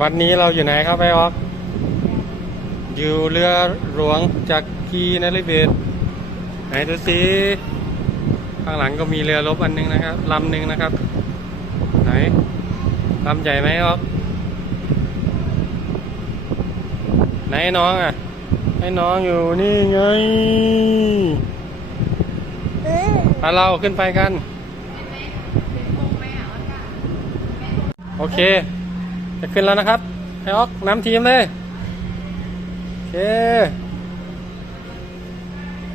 วันนี้เราอยู่ไหนครับไอออก อยู่เรือหลวงจากกีนริเบศไหนดูสิข้างหลังก็มีเรือรบอันหนึงนะครับลำหนึ่งนะครับ ไหนลำใหญ่ไหมออกไหนน้องอะให้น้องอยู่นี่ไงพาเราขึ้นไปกัน โอเค จะขึ้นแล้วนะครับให้ออกนำทีมเลยโอเค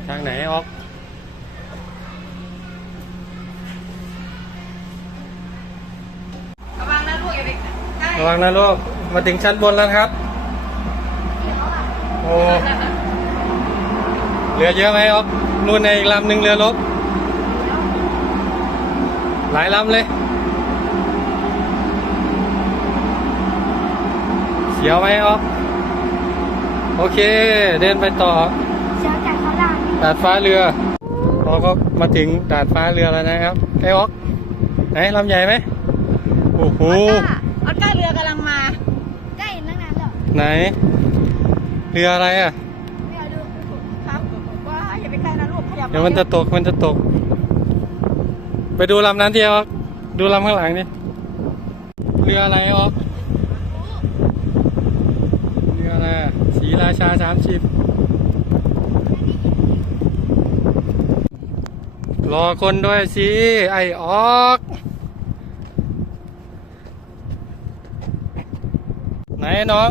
ทางไหนออกระวังนะลูกอย่าไปใช่ระวังนะลูกมาถึงชั้นบนแล้วนะครับ โอ้เรือเยอะไหมออกนู่นในอีกลำหนึ่งเรือรบหลายลำเลย เสียวไหมออกโอเค เดินไปต่อเสียวจากเขาล่างนี่ดาดฟ้าเรือ เราก็มาถึงดาดฟ้าเรือแล้วนะครับไอออกไหนลำใหญ่ไหมโอ้โหออสการ์ออสการ์เรือกำลังมา ใกล้ตั้งนานแล้วไหน เรืออะไรอะไม่เอาดูครับว่าอย่าไปใกล้นะลูกขยับเดี๋ยวมันจะตกมันจะตก ไปดูลำนั้นที่ออกดูลำข้างหลังนี่เรืออะไรออกเรืออะไรอะสีราชาสามสิบรอคนด้วยสิ ไอออก ไหนน้อง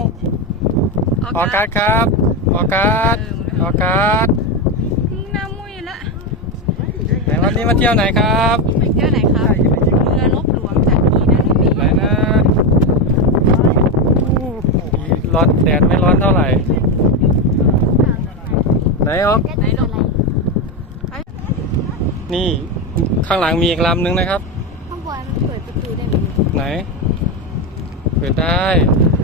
ออกัสครับ ออกัสออกัสหน้ามุ้ยละไหนวันนี้มาเที่ยวไหนครับไปเที่ยวไหนครับเรือลบหลวงจากกีนะนี่ไหนนะร้อนแดดไม่ร้อนเท่าไหร่ ไหนออกไหนลูกนี่ข้างหลังมีอีกลำหนึ่งนะครับ ข้างบนมันเปิดประตูได้ไหมไหน เปิดได้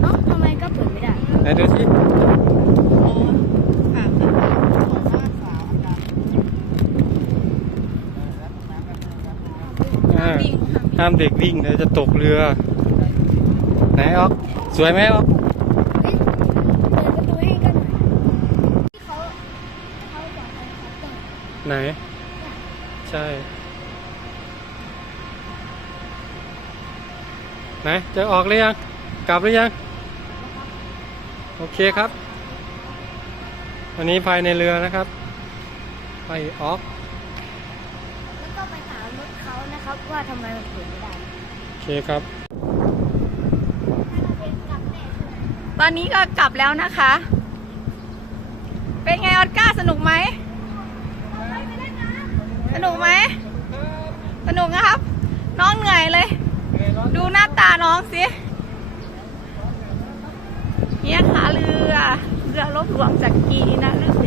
เอ้าทำไมก็เปิดไม่ได้ ไหนดูสิโอ้ฝากฝากฝากอากาศอ่าห้ามเด็กวิ่งเดี๋ยวจะตกเรือ ไหนออก สวยไหมออก เฮ้ยเปิดประตูให้กันหน่อยที่เขาเขาบอกให้เขาเปิด ไหน ใช่ ไหน จะออกหรือยัง กลับหรือยัง โอเคครับ วันนี้ภายในเรือนะครับ ไปออก แล้วก็ไปถามรถเขานะครับ ว่าทำไมมันเปิดไม่ได้ โอเคครับ ตอนนี้ก็กลับแล้วนะคะ เป็นไงออสการ์สนุกไหม สนุกไหมสนุกนะครับ น้องเหนื่อยเลย ดูหน้าตาน้องสิเนี่ยค่ะเรือ เรือลบหลวงจากกีนะฤเบ